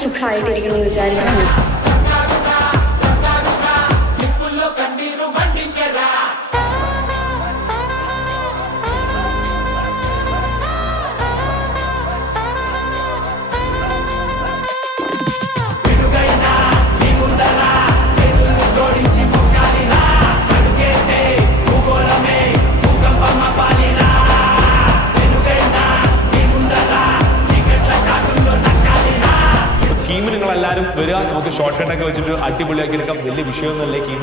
സുഖമായിട്ടിരിക്കണം എന്ന് വിചാരിക്കുന്നു. കീമിൽ നിങ്ങളെല്ലാവരും വരിക, നമുക്ക് ഷോർട്ട് കട്ടൊക്കെ വെച്ചിട്ട് അടിപൊളിയാക്കി എടുക്കാം. വലിയ വിഷയമൊന്നുമല്ലേ കീം.